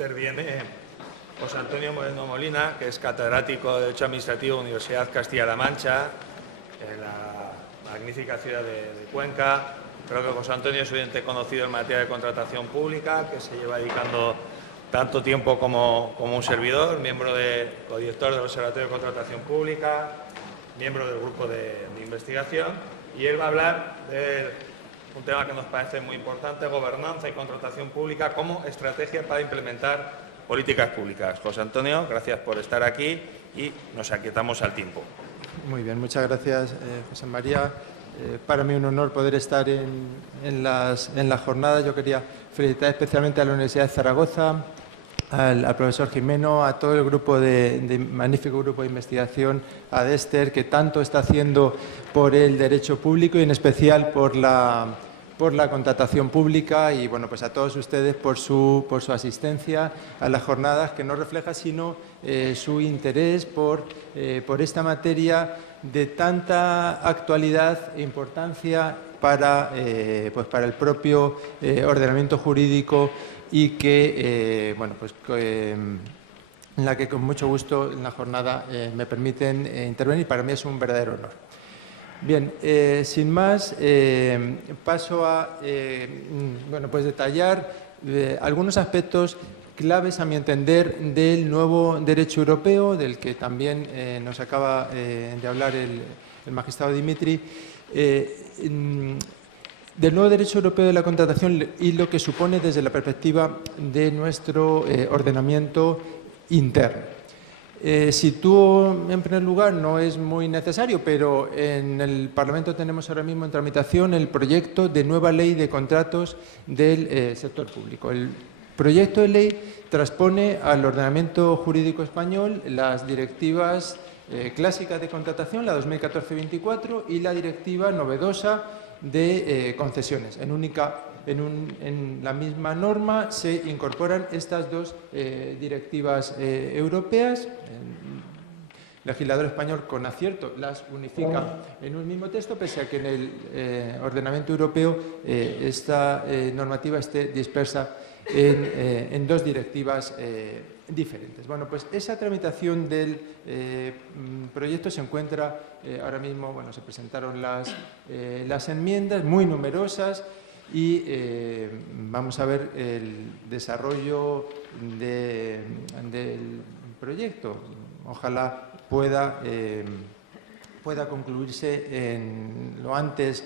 interviene José Antonio Moreno Molina, que es catedrático de Derecho Administrativo de la Universidad Castilla-La Mancha, en la magnífica ciudad de Cuenca. Creo que José Antonio es evidente conocido en materia de contratación pública, que se lleva dedicando tanto tiempo como un servidor, codirector del Observatorio de Contratación Pública, miembro del grupo de investigación, y él va a hablar de un tema que nos parece muy importante: gobernanza y contratación pública como estrategia para implementar políticas públicas. José Antonio, gracias por estar aquí y nos aquietamos al tiempo. Muy bien, muchas gracias, José María. Para mí un honor poder estar en las jornadas. Yo quería felicitar especialmente a la Universidad de Zaragoza, al profesor Jimeno, a todo el grupo magnífico grupo de investigación, a Dester, que tanto está haciendo por el derecho público y en especial por la contratación pública, y bueno, pues a todos ustedes por su asistencia a las jornadas, que no refleja sino su interés por esta materia de tanta actualidad e importancia para el propio ordenamiento jurídico, y que, en la que con mucho gusto en la jornada me permiten intervenir. Para mí es un verdadero honor. Bien, sin más, paso a detallar algunos aspectos claves, a mi entender, del nuevo derecho europeo, del que también nos acaba de hablar el magistrado Dimitri, del nuevo derecho europeo de la contratación y lo que supone desde la perspectiva de nuestro ordenamiento interno. Sitúo, en primer lugar, no es muy necesario, pero en el Parlamento tenemos ahora mismo en tramitación el proyecto de nueva ley de contratos del sector público. El proyecto de ley transpone al ordenamiento jurídico español las directivas clásicas de contratación, la 2014-24, y la directiva novedosa de concesiones. En la misma norma se incorporan estas dos directivas europeas. El legislador español, con acierto, las unifica en un mismo texto, pese a que en el ordenamiento europeo esta normativa esté dispersa en dos directivas diferentes. Bueno, pues esa tramitación del proyecto se encuentra ahora mismo. Bueno, se presentaron las enmiendas, muy numerosas, y vamos a ver el desarrollo del proyecto. Ojalá pueda concluirse lo antes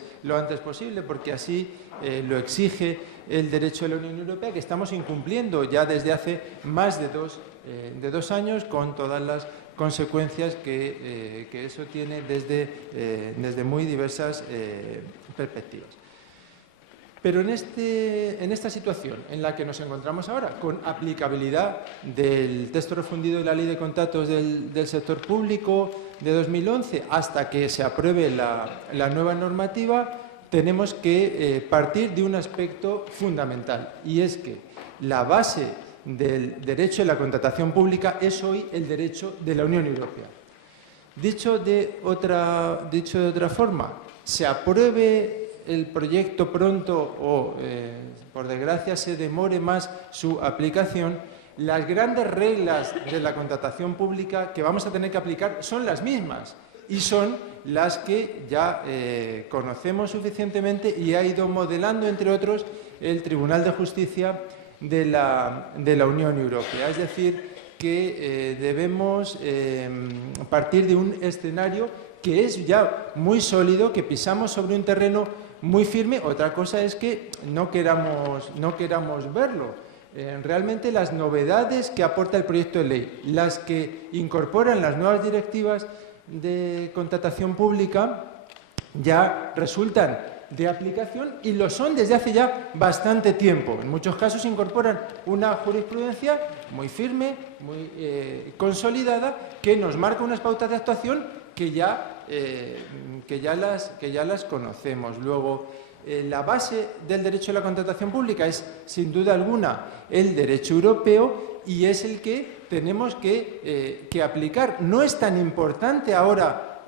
posible, porque así lo exige el derecho de la Unión Europea, que estamos incumpliendo ya desde hace más de dos años, con todas las consecuencias que eso tiene desde muy diversas perspectivas. Pero en esta situación en la que nos encontramos ahora, con aplicabilidad del texto refundido de la Ley de Contratos del Sector Público de 2011 hasta que se apruebe la nueva normativa, tenemos que partir de un aspecto fundamental, y es que la base del derecho de la contratación pública es hoy el derecho de la Unión Europea. Dicho de otra forma, se apruebe el proyecto pronto o, por desgracia, se demore más su aplicación, las grandes reglas de la contratación pública que vamos a tener que aplicar son las mismas, y son las que ya conocemos suficientemente y ha ido modelando, entre otros, el Tribunal de Justicia de la Unión Europea. Es decir, que debemos partir de un escenario que es ya muy sólido, que pisamos sobre un terreno muy firme. Otra cosa es que no queramos verlo. Realmente las novedades que aporta el proyecto de ley, las que incorporan las nuevas directivas de contratación pública, ya resultan de aplicación, y lo son desde hace ya bastante tiempo. En muchos casos incorporan una jurisprudencia muy firme, muy consolidada, que nos marca unas pautas de actuación que ya las conocemos. Luego, la base del derecho a la contratación pública es, sin duda alguna, el derecho europeo, y es el que tenemos que aplicar. No es tan importante ahora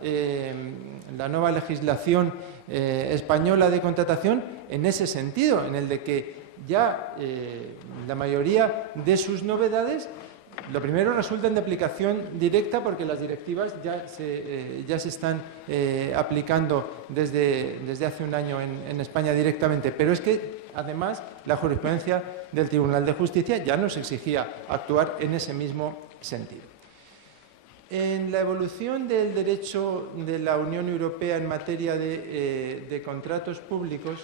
la nueva legislación española de contratación en ese sentido, en el de que ya la mayoría de sus novedades, lo primero, resultan de aplicación directa porque las directivas ya se están aplicando desde hace un año en España directamente. Pero es que, además, la jurisprudencia del Tribunal de Justicia ya nos exigía actuar en ese mismo sentido. En la evolución del derecho de la Unión Europea en materia de contratos públicos,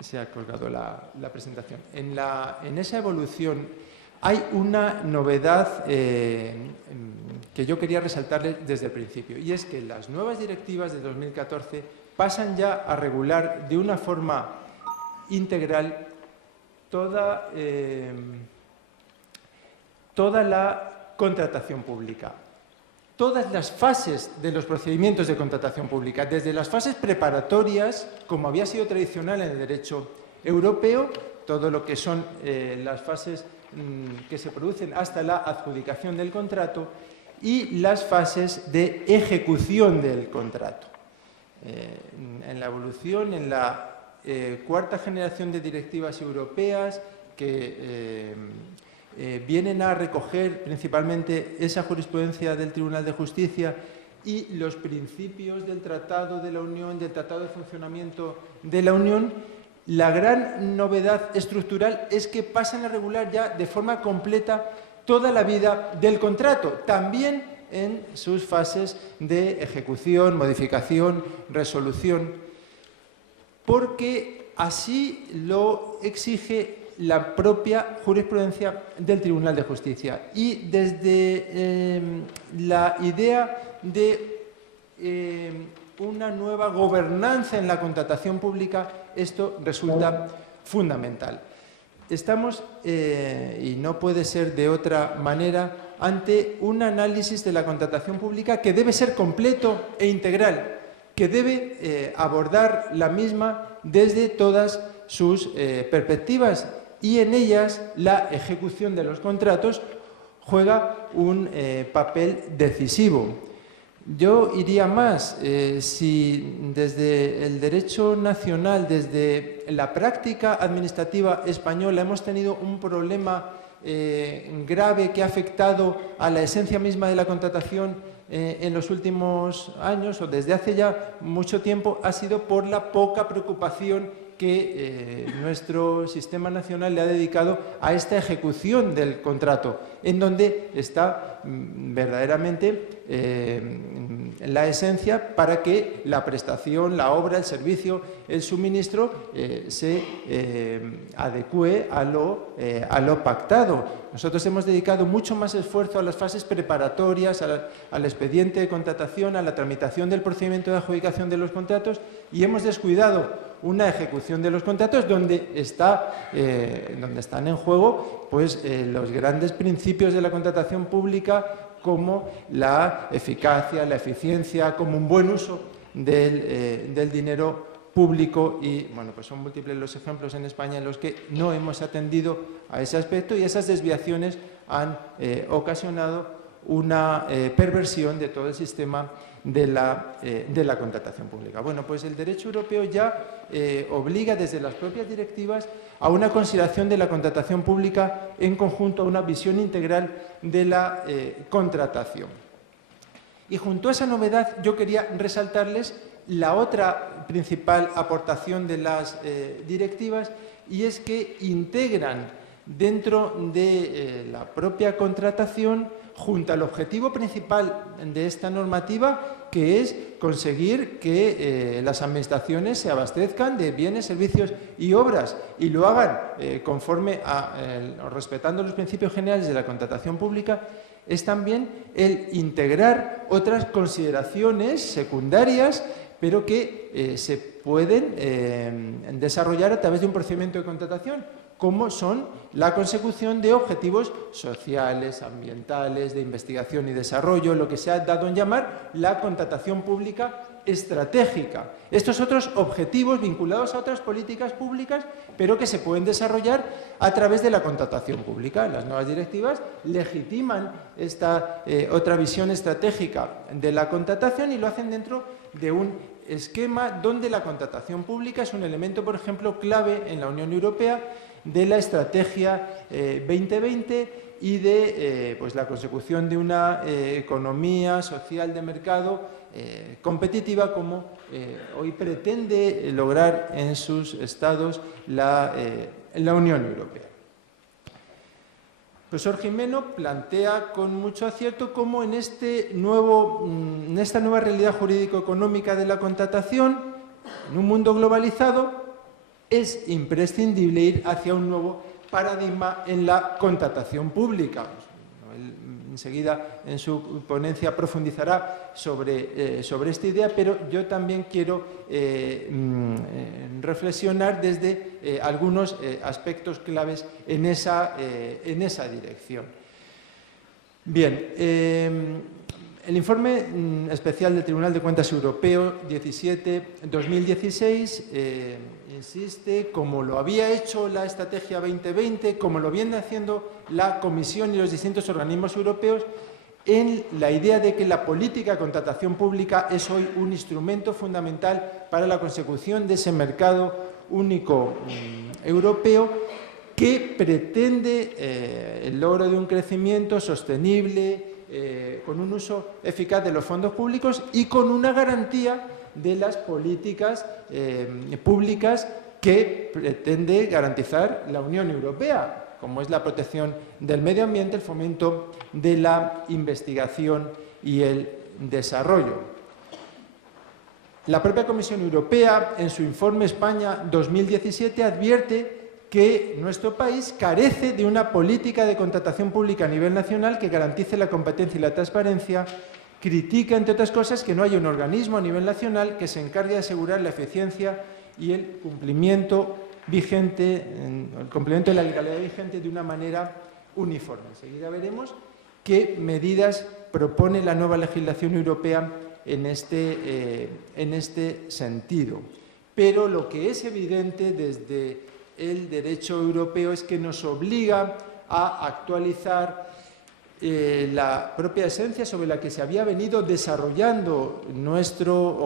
se ha colgado la presentación. En esa evolución hay una novedad que yo quería resaltarles desde el principio, y es que las nuevas directivas de 2014 pasan ya a regular de una forma integral toda la contratación pública. Todas las fases de los procedimientos de contratación pública, desde las fases preparatorias, como había sido tradicional en el derecho europeo, todo lo que son las fases que se producen hasta la adjudicación del contrato, y las fases de ejecución del contrato. En la evolución, en la cuarta generación de directivas europeas que vienen a recoger principalmente esa jurisprudencia del Tribunal de Justicia y los principios del Tratado de la Unión, del Tratado de Funcionamiento de la Unión, la gran novedad estructural es que pasan a regular ya de forma completa toda la vida del contrato, también en sus fases de ejecución, modificación, resolución, porque así lo exige la propia jurisprudencia del Tribunal de Justicia. Y desde la idea de una nueva gobernanza en la contratación pública, esto resulta fundamental. Estamos, y no puede ser de otra manera, ante un análisis de la contratación pública que debe ser completo e integral, que debe abordar la misma desde todas sus perspectivas, y en ellas la ejecución de los contratos juega un papel decisivo. Yo iría más, si desde el derecho nacional, desde la práctica administrativa española hemos tenido un problema grave que ha afectado a la esencia misma de la contratación en los últimos años, o desde hace ya mucho tiempo, ha sido por la poca preocupación que nuestro sistema nacional le ha dedicado a esta ejecución del contrato, en donde está verdaderamente la esencia para que la prestación, la obra, el servicio, el suministro se adecue a lo pactado. Nosotros hemos dedicado mucho más esfuerzo a las fases preparatorias, al expediente de contratación, a la tramitación del procedimiento de adjudicación de los contratos, y hemos descuidado una ejecución de los contratos donde están en juego pues, los grandes principios de la contratación pública, como la eficacia, la eficiencia, como un buen uso del dinero público. Y bueno, pues son múltiples los ejemplos en España en los que no hemos atendido a ese aspecto, y esas desviaciones han ocasionado una perversión de todo el sistema de la contratación pública. Bueno, pues el derecho europeo ya obliga desde las propias directivas a una consideración de la contratación pública en conjunto, a una visión integral de la contratación. Y junto a esa novedad yo quería resaltarles la otra principal aportación de las directivas, y es que integran dentro de la propia contratación, junto al objetivo principal de esta normativa, que es conseguir que las administraciones se abastezcan de bienes, servicios y obras, y lo hagan conforme respetando los principios generales de la contratación pública, es también el integrar otras consideraciones secundarias, pero que se pueden desarrollar a través de un procedimiento de contratación, como son la consecución de objetivos sociales, ambientales, de investigación y desarrollo, lo que se ha dado en llamar la contratación pública estratégica. Estos otros objetivos vinculados a otras políticas públicas, pero que se pueden desarrollar a través de la contratación pública. Las nuevas directivas legitiman esta otra visión estratégica de la contratación, y lo hacen dentro de un esquema donde la contratación pública es un elemento, por ejemplo, clave en la Unión Europea de la Estrategia 2020 y de pues la consecución de una economía social de mercado competitiva como hoy pretende lograr en sus estados la Unión Europea. El profesor Gimeno plantea con mucho acierto cómo en esta nueva realidad jurídico-económica de la contratación, en un mundo globalizado, es imprescindible ir hacia un nuevo paradigma en la contratación pública. Él enseguida en su ponencia profundizará sobre esta idea, pero yo también quiero reflexionar desde algunos aspectos claves en esa dirección. Bien, el informe especial del Tribunal de Cuentas Europeo 17-2016 insiste, como lo había hecho la Estrategia 2020, como lo viene haciendo la Comisión y los distintos organismos europeos, en la idea de que la política de contratación pública es hoy un instrumento fundamental para la consecución de ese mercado único europeo que pretende el logro de un crecimiento sostenible, con un uso eficaz de los fondos públicos y con una garantía de las políticas públicas que pretende garantizar la Unión Europea, como es la protección del medio ambiente, el fomento de la investigación y el desarrollo. La propia Comisión Europea, en su informe España 2017, advierte que nuestro país carece de una política de contratación pública a nivel nacional que garantice la competencia y la transparencia. Critica, entre otras cosas, que no haya un organismo a nivel nacional que se encargue de asegurar la eficiencia y el cumplimiento vigente, el cumplimiento de la legalidad vigente de una manera uniforme. Enseguida veremos qué medidas propone la nueva legislación europea en este sentido. Pero lo que es evidente desde el derecho europeo es que nos obliga a actualizar la propia esencia sobre la que se había venido desarrollando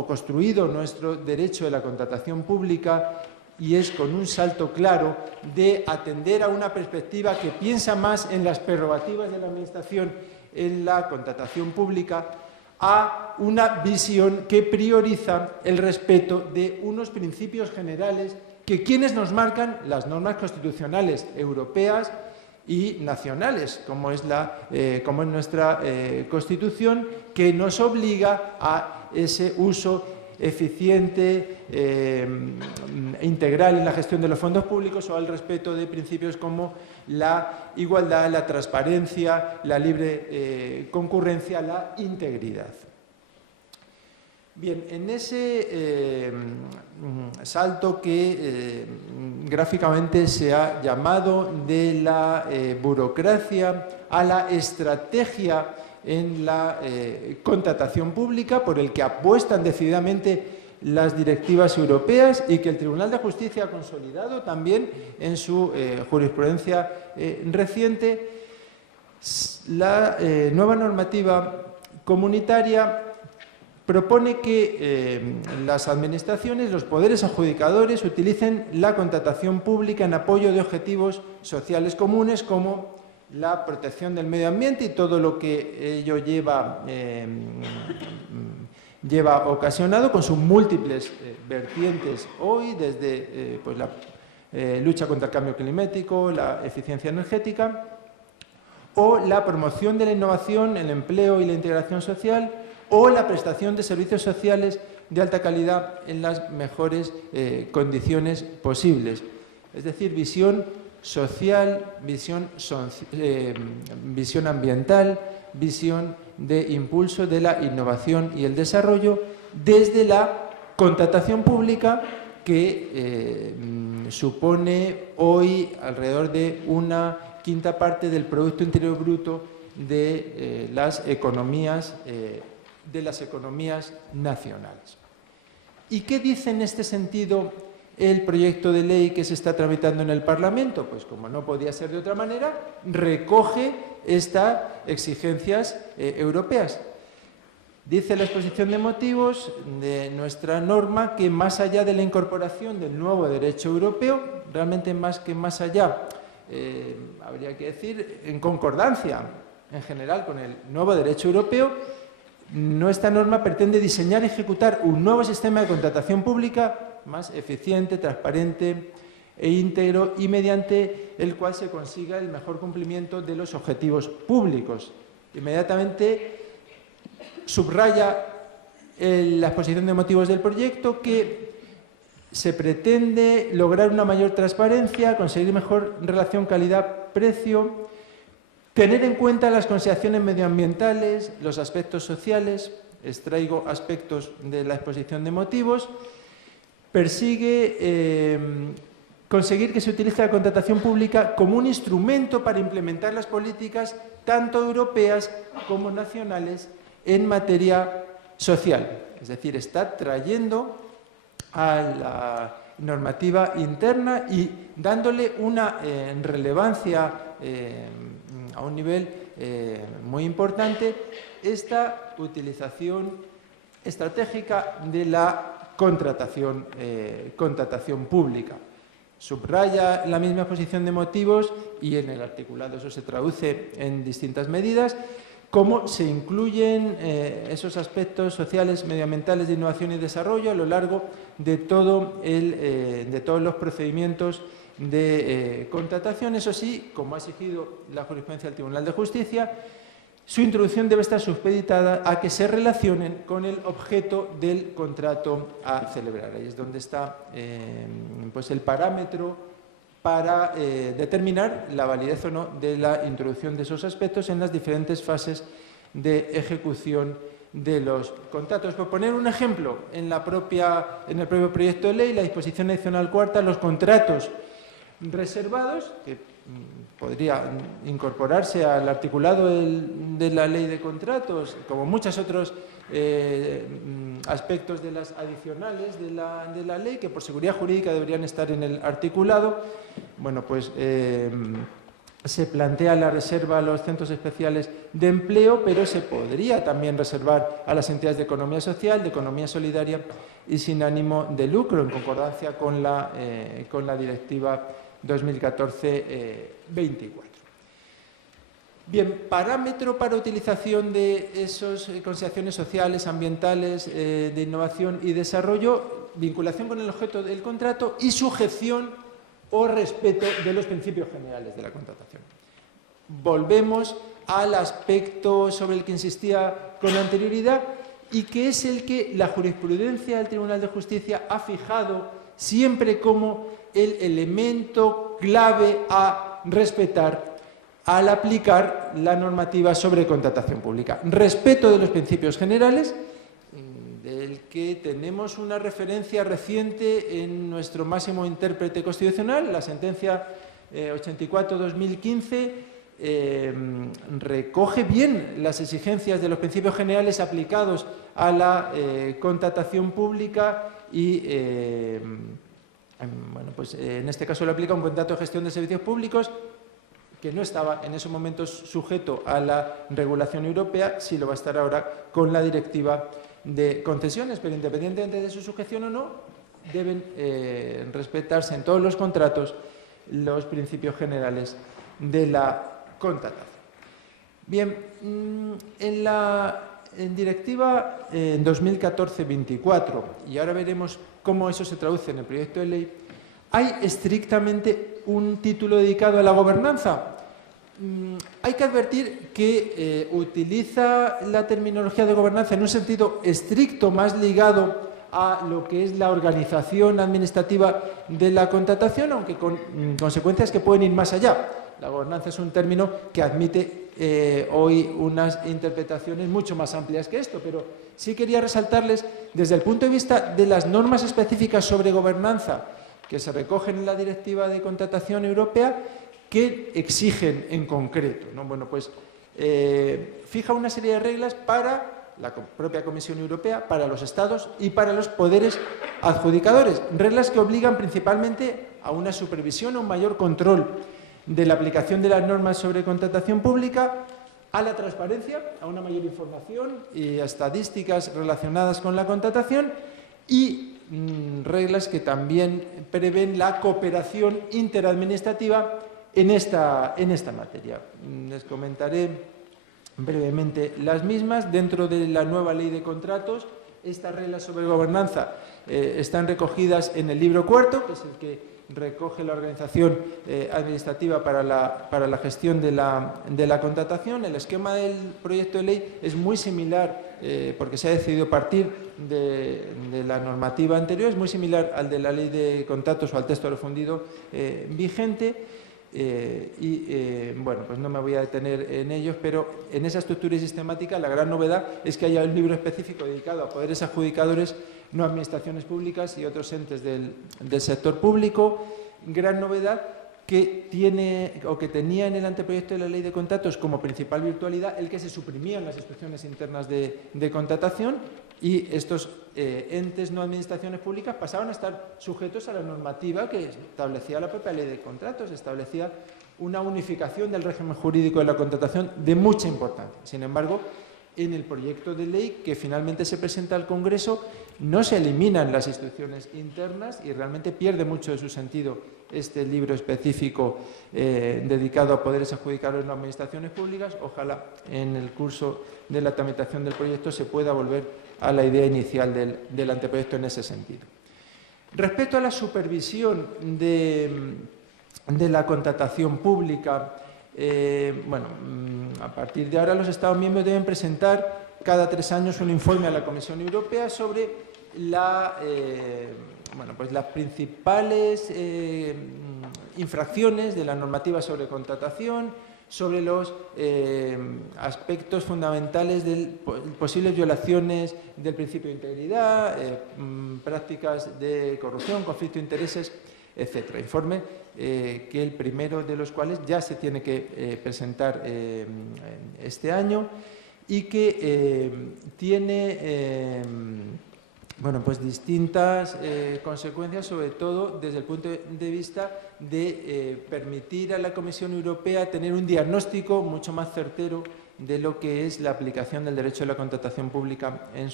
construido nuestro derecho de la contratación pública, y es con un salto claro de atender a una perspectiva que piensa más en las prerrogativas de la Administración en la contratación pública, a una visión que prioriza el respeto de unos principios generales que quienes nos marcan las normas constitucionales europeas y nacionales, como es nuestra Constitución, que nos obliga a ese uso eficiente e integral en la gestión de los fondos públicos o al respeto de principios como la igualdad, la transparencia, la libre concurrencia, la integridad. Bien, en ese salto que gráficamente se ha llamado de la burocracia a la estrategia en la contratación pública, por el que apuestan decididamente las directivas europeas y que el Tribunal de Justicia ha consolidado también en su jurisprudencia reciente, la nueva normativa comunitaria propone que las administraciones, los poderes adjudicadores, utilicen la contratación pública en apoyo de objetivos sociales comunes como la protección del medio ambiente y todo lo que ello lleva ocasionado, con sus múltiples vertientes hoy, desde pues la lucha contra el cambio climático, la eficiencia energética, o la promoción de la innovación, el empleo y la integración social, o la prestación de servicios sociales de alta calidad en las mejores condiciones posibles. Es decir, visión social, visión ambiental, visión de impulso de la innovación y el desarrollo desde la contratación pública, que supone hoy alrededor de una quinta parte del Producto Interior Bruto de las economías nacionales. ¿Y qué dice en este sentido el proyecto de ley que se está tramitando en el Parlamento? Pues, como no podía ser de otra manera, recoge estas exigencias europeas. Dice la exposición de motivos de nuestra norma que más allá de la incorporación del nuevo derecho europeo, realmente más allá, habría que decir, en concordancia en general con el nuevo derecho europeo, nuestra norma pretende diseñar y ejecutar un nuevo sistema de contratación pública más eficiente, transparente e íntegro y mediante el cual se consiga el mejor cumplimiento de los objetivos públicos. Inmediatamente subraya la exposición de motivos del proyecto que se pretende lograr una mayor transparencia, conseguir mejor relación calidad-precio, tener en cuenta las consideraciones medioambientales, los aspectos sociales, extraigo aspectos de la exposición de motivos, persigue conseguir que se utilice la contratación pública como un instrumento para implementar las políticas tanto europeas como nacionales en materia social. Es decir, está trayendo a la normativa interna y dándole una relevancia a un nivel muy importante esta utilización estratégica de la contratación pública. Subraya la misma exposición de motivos y en el articulado eso se traduce en distintas medidas, cómo se incluyen esos aspectos sociales, medioambientales de innovación y desarrollo a lo largo de todos los procedimientos de contratación. Eso sí, como ha exigido la jurisprudencia del Tribunal de Justicia, su introducción debe estar supeditada a que se relacionen con el objeto del contrato a celebrar. Ahí es donde está pues el parámetro para determinar la validez o no de la introducción de esos aspectos en las diferentes fases de ejecución de los contratos. Por poner un ejemplo, en el propio proyecto de ley, la disposición adicional cuarta, los contratos reservados, que podría incorporarse al articulado de la ley de contratos, como muchos otros aspectos de las adicionales de la ley, que por seguridad jurídica deberían estar en el articulado. Bueno, pues se plantea la reserva a los centros especiales de empleo, pero se podría también reservar a las entidades de economía social, de economía solidaria y sin ánimo de lucro, en concordancia con la Directiva 2014-24. Bien, parámetro para utilización de esas consideraciones sociales, ambientales, de innovación y desarrollo, vinculación con el objeto del contrato y sujeción o respeto de los principios generales de la contratación. Volvemos al aspecto sobre el que insistía con anterioridad y que es el que la jurisprudencia del Tribunal de Justicia ha fijado siempre como el elemento clave a respetar al aplicar la normativa sobre contratación pública. Respeto de los principios generales, del que tenemos una referencia reciente en nuestro máximo intérprete constitucional, la sentencia 84-2015, recoge bien las exigencias de los principios generales aplicados a la contratación pública y bueno, pues en este caso lo aplica un contrato de gestión de servicios públicos que no estaba en esos momentos sujeto a la regulación europea, sí lo va a estar ahora con la directiva de concesiones, pero independientemente de su sujeción o no, deben respetarse en todos los contratos los principios generales de la contratación. Bien, en directiva 2014-24, y ahora veremos cómo eso se traduce en el proyecto de ley, hay estrictamente un título dedicado a la gobernanza. Hay que advertir que utiliza la terminología de gobernanza en un sentido estricto, más ligado a lo que es la organización administrativa de la contratación, aunque con consecuencias que pueden ir más allá. La gobernanza es un término que admite hoy unas interpretaciones mucho más amplias que esto, pero sí quería resaltarles desde el punto de vista de las normas específicas sobre gobernanza que se recogen en la Directiva de Contratación Europea, que exigen en concreto, ¿no? Bueno, pues fija una serie de reglas para la propia Comisión Europea, para los Estados y para los poderes adjudicadores. Reglas que obligan principalmente a una supervisión o un mayor control de la aplicación de las normas sobre contratación pública, a la transparencia, a una mayor información y a estadísticas relacionadas con la contratación y reglas que también prevén la cooperación interadministrativa en esta materia. Les comentaré brevemente las mismas. Dentro de la nueva ley de contratos, estas reglas sobre gobernanza están recogidas en el libro cuarto, que es el que recoge la organización administrativa para la gestión de la contratación. El esquema del proyecto de ley es muy similar, porque se ha decidido partir de la normativa anterior, es muy similar al de la ley de contratos o al texto refundido vigente. Bueno, pues no me voy a detener en ellos, pero en esa estructura y sistemática la gran novedad es que haya un libro específico dedicado a poderes adjudicadores, no administraciones públicas y otros entes del sector público. Gran novedad que tiene o que tenía en el anteproyecto de la ley de contratos como principal virtualidad el que se suprimían las instrucciones internas de contratación y estos entes no administraciones públicas pasaban a estar sujetos a la normativa que establecía la propia ley de contratos, establecía una unificación del régimen jurídico de la contratación de mucha importancia. Sin embargo, en el proyecto de ley que finalmente se presenta al Congreso no se eliminan las instrucciones internas y realmente pierde mucho de su sentido este libro específico dedicado a poderes adjudicadores en las administraciones públicas. Ojalá en el curso de la tramitación del proyecto se pueda volver a la idea inicial del anteproyecto en ese sentido. Respecto a la supervisión de la contratación pública, bueno, a partir de ahora los Estados miembros deben presentar cada 3 años un informe a la Comisión Europea sobre pues las principales infracciones de la normativa sobre contratación, sobre los aspectos fundamentales de posibles violaciones del principio de integridad, prácticas de corrupción, conflicto de intereses, etcétera. Informe que el primero de los cuales ya se tiene que presentar este año y que tiene bueno, pues distintas consecuencias, sobre todo desde el punto de vista de permitir a la Comisión Europea tener un diagnóstico mucho más certero de lo que es la aplicación del derecho de la contratación pública en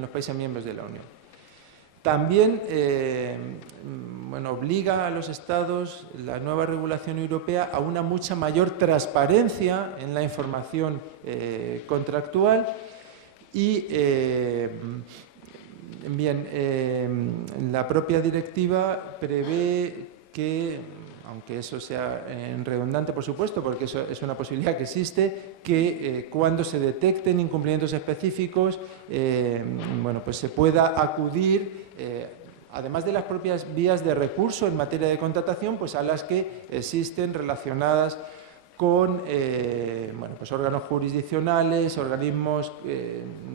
los países miembros de la Unión. También bueno, obliga a los Estados la nueva regulación europea a una mucha mayor transparencia en la información contractual y la propia directiva prevé que, aunque eso sea redundante, por supuesto, porque eso es una posibilidad que existe, que cuando se detecten incumplimientos específicos, bueno, pues se pueda acudir, además de las propias vías de recurso en materia de contratación, pues a las que existen relacionadas con bueno, pues órganos jurisdiccionales, organismos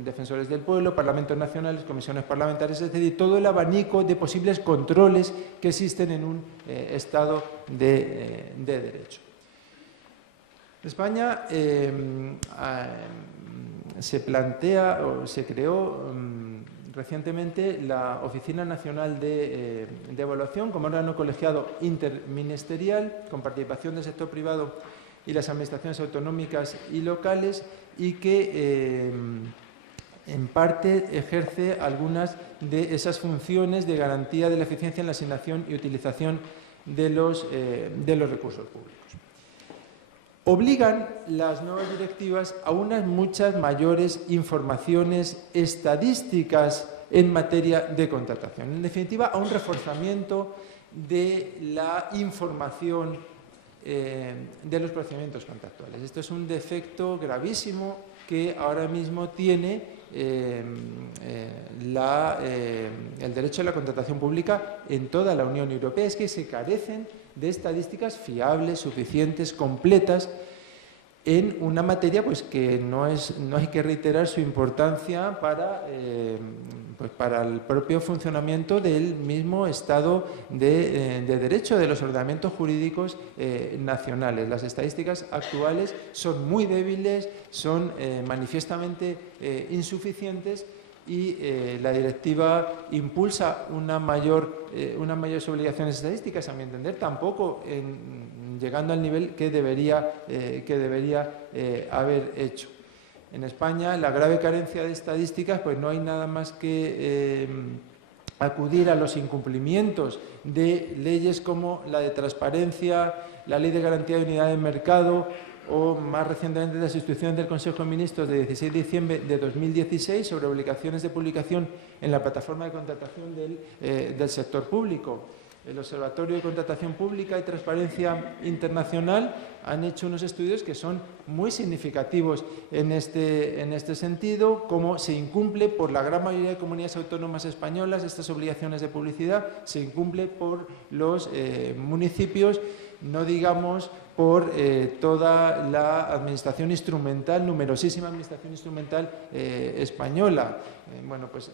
defensores del pueblo, parlamentos nacionales, comisiones parlamentarias, es decir, todo el abanico de posibles controles que existen en un Estado de derecho. España se plantea o se creó recientemente la Oficina Nacional de Evaluación como órgano colegiado interministerial con participación del sector privado y las administraciones autonómicas y locales y que en parte ejerce algunas de esas funciones de garantía de la eficiencia en la asignación y utilización de los recursos públicos. Obligan las nuevas directivas a unas muchas mayores informaciones estadísticas en materia de contratación. En definitiva, a un reforzamiento de la información de los procedimientos contractuales. Esto es un defecto gravísimo que ahora mismo tiene el derecho a la contratación pública en toda la Unión Europea. Es que se carecen de estadísticas fiables, suficientes, completas, en una materia pues, que no hay que reiterar su importancia para el propio funcionamiento del mismo Estado de Derecho, de los ordenamientos jurídicos nacionales. Las estadísticas actuales son muy débiles, son manifiestamente insuficientes y la directiva impulsa unas mayores obligaciones estadísticas, a mi entender, tampoco llegando al nivel que debería haber hecho. En España, la grave carencia de estadísticas, pues no hay nada más que acudir a los incumplimientos de leyes como la de transparencia, la Ley de Garantía de Unidad de Mercado o, más recientemente, las instrucciones del Consejo de Ministros de 16 de diciembre de 2016 sobre obligaciones de publicación en la plataforma de contratación del sector público. El Observatorio de Contratación Pública y Transparencia Internacional han hecho unos estudios que son muy significativos en este sentido, cómo se incumple por la gran mayoría de comunidades autónomas españolas estas obligaciones de publicidad, se incumple por los municipios, no digamos por toda la administración instrumental, numerosísima administración instrumental española. Bueno, pues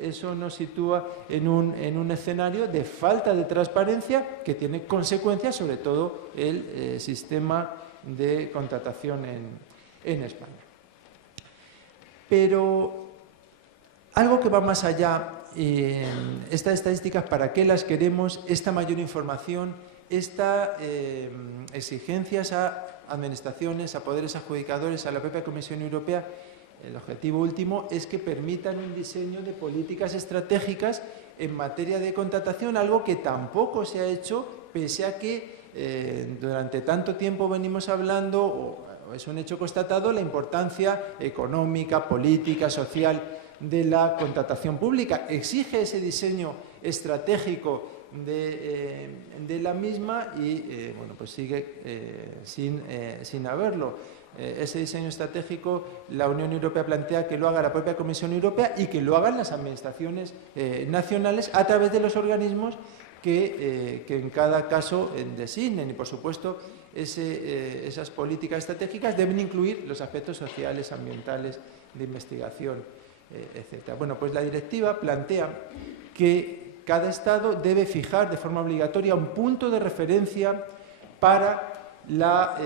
eso nos sitúa en un escenario de falta de transparencia que tiene consecuencias sobre todo el sistema de contratación en España. Pero algo que va más allá, estas estadísticas, ¿para qué las queremos? Esta mayor información, estas exigencias a administraciones, a poderes adjudicadores, a la propia Comisión Europea, el objetivo último es que permitan un diseño de políticas estratégicas en materia de contratación, algo que tampoco se ha hecho, pese a que durante tanto tiempo venimos hablando, o es un hecho constatado, la importancia económica, política, social de la contratación pública. Exige ese diseño estratégico de la misma y bueno, pues sigue sin haberlo. Ese diseño estratégico la Unión Europea plantea que lo haga la propia Comisión Europea y que lo hagan las administraciones nacionales a través de los organismos que en cada caso designen. Y, por supuesto, esas políticas estratégicas deben incluir los aspectos sociales, ambientales, de investigación, etc. Bueno, pues la directiva plantea que cada Estado debe fijar de forma obligatoria un punto de referencia para la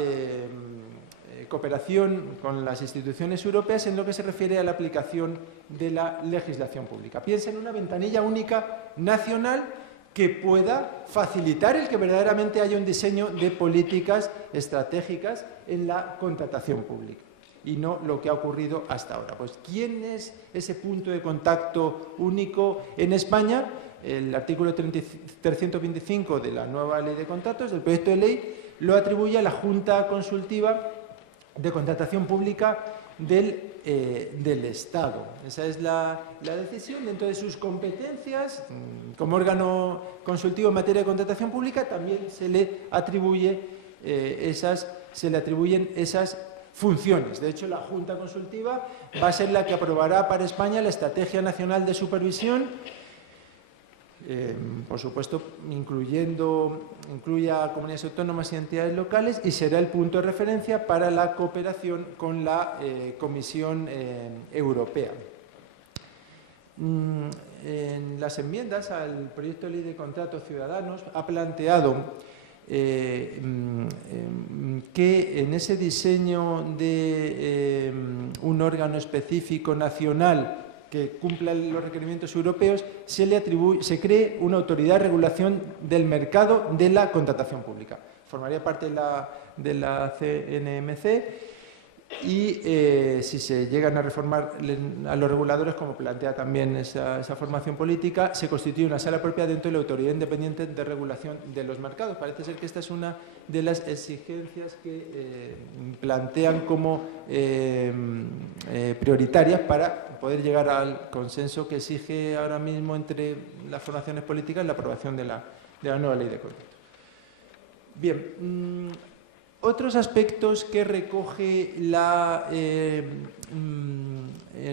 cooperación con las instituciones europeas en lo que se refiere a la aplicación de la legislación pública. Piensa en una ventanilla única nacional que pueda facilitar el que verdaderamente haya un diseño de políticas estratégicas en la contratación pública y no lo que ha ocurrido hasta ahora. Pues, ¿quién es ese punto de contacto único en España? El artículo 325 de la nueva Ley de Contratos, del proyecto de ley, lo atribuye a la Junta Consultiva de Contratación Pública del Estado. Esa es la decisión. Dentro de sus competencias, como órgano consultivo en materia de contratación pública, también se le atribuyen esas funciones. De hecho, la Junta Consultiva va a ser la que aprobará para España la Estrategia Nacional de Supervisión, por supuesto, incluya a comunidades autónomas y entidades locales, y será el punto de referencia para la cooperación con la Comisión Europea. En las enmiendas al proyecto de ley de contratos ciudadanos ha planteado que en ese diseño de un órgano específico nacional que cumpla los requerimientos europeos, se cree una autoridad de regulación del mercado de la contratación pública. Formaría parte de la CNMC y si se llegan a reformar a los reguladores, como plantea también esa formación política, se constituye una sala propia dentro de la Autoridad Independiente de Regulación de los Mercados. Parece ser que esta es una de las exigencias que plantean como prioritarias para poder llegar al consenso que exige ahora mismo entre las formaciones políticas la aprobación de la nueva Ley de Contratos. Bien, otros aspectos que recoge la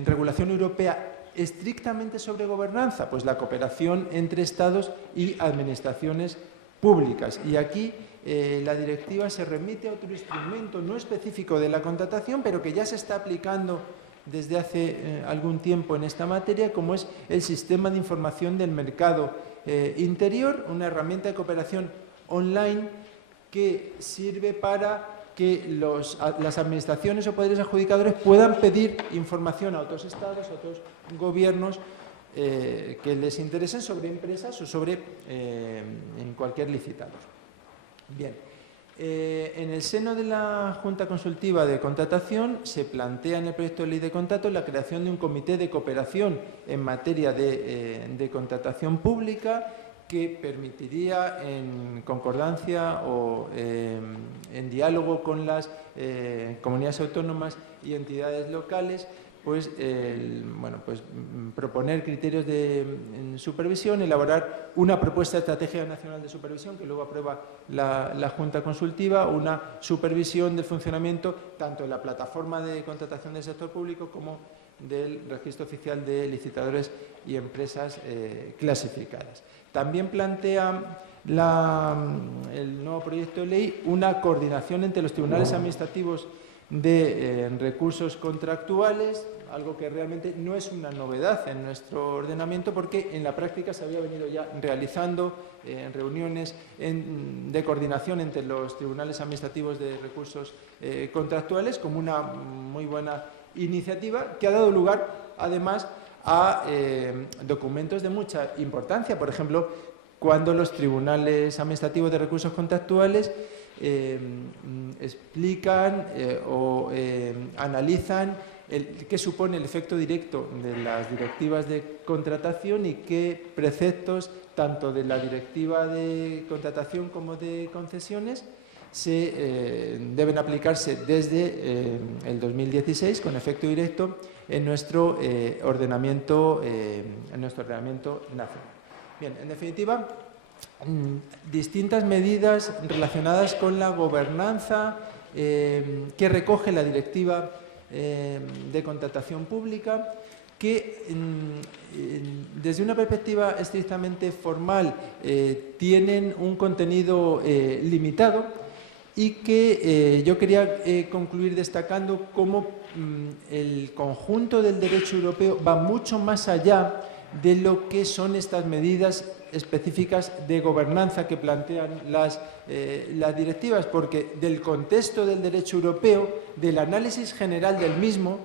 regulación europea estrictamente sobre gobernanza, pues la cooperación entre Estados y administraciones públicas. Y aquí la directiva se remite a otro instrumento no específico de la contratación, pero que ya se está aplicando desde hace algún tiempo en esta materia, como es el Sistema de Información del Mercado Interior, una herramienta de cooperación online que sirve para que las administraciones o poderes adjudicadores puedan pedir información a otros estados, a otros gobiernos que les interesen sobre empresas o sobre en cualquier licitador. Bien, En el seno de la Junta Consultiva de Contratación se plantea en el proyecto de ley de contratos la creación de un comité de cooperación en materia de contratación pública que permitiría, en concordancia o en diálogo con las comunidades autónomas y entidades locales, pues, proponer criterios de supervisión, elaborar una propuesta de estrategia nacional de supervisión que luego aprueba la Junta Consultiva, una supervisión del funcionamiento tanto de la plataforma de contratación del sector público como del registro oficial de licitadores y empresas clasificadas. También plantea el nuevo proyecto de ley una coordinación entre los tribunales administrativos de recursos contractuales, algo que realmente no es una novedad en nuestro ordenamiento porque en la práctica se había venido ya realizando reuniones de coordinación entre los tribunales administrativos de recursos contractuales como una muy buena iniciativa que ha dado lugar además a documentos de mucha importancia. Por ejemplo, cuando los tribunales administrativos de recursos contractuales explican o analizan qué supone el efecto directo de las directivas de contratación y qué preceptos, tanto de la directiva de contratación como de concesiones, deben aplicarse desde el 2016 con efecto directo en nuestro ordenamiento nacional. Bien, en definitiva, distintas medidas relacionadas con la gobernanza que recoge la Directiva de Contratación Pública, que desde una perspectiva estrictamente formal tienen un contenido limitado y que yo quería concluir destacando cómo el conjunto del derecho europeo va mucho más allá de lo que son estas medidas específicas de gobernanza que plantean las directivas, porque del contexto del derecho europeo, del análisis general del mismo,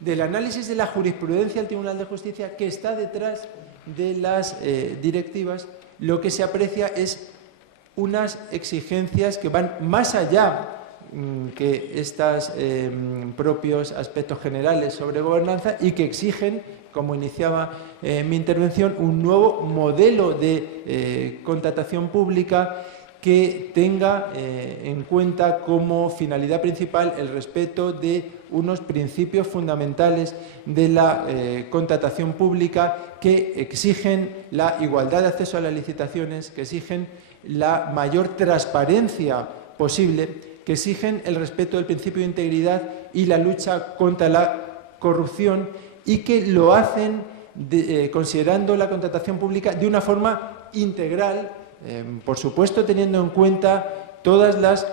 del análisis de la jurisprudencia del Tribunal de Justicia que está detrás de las directivas, lo que se aprecia es unas exigencias que van más allá que estos propios aspectos generales sobre gobernanza y que exigen, como iniciaba mi intervención, un nuevo modelo de contratación pública que tenga en cuenta como finalidad principal el respeto de unos principios fundamentales de la contratación pública que exigen la igualdad de acceso a las licitaciones, que exigen la mayor transparencia posible, que exigen el respeto del principio de integridad y la lucha contra la corrupción y que lo hacen considerando la contratación pública de una forma integral, por supuesto teniendo en cuenta todas las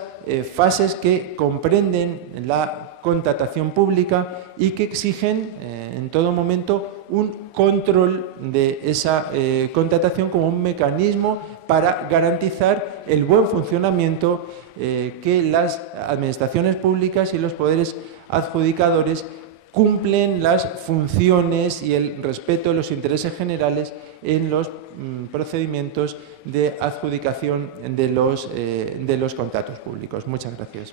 fases que comprenden la contratación pública y que exigen en todo momento un control de esa contratación como un mecanismo para garantizar el buen funcionamiento que las administraciones públicas y los poderes adjudicadores cumplen las funciones y el respeto de los intereses generales en los procedimientos de adjudicación de los contratos públicos. Muchas gracias.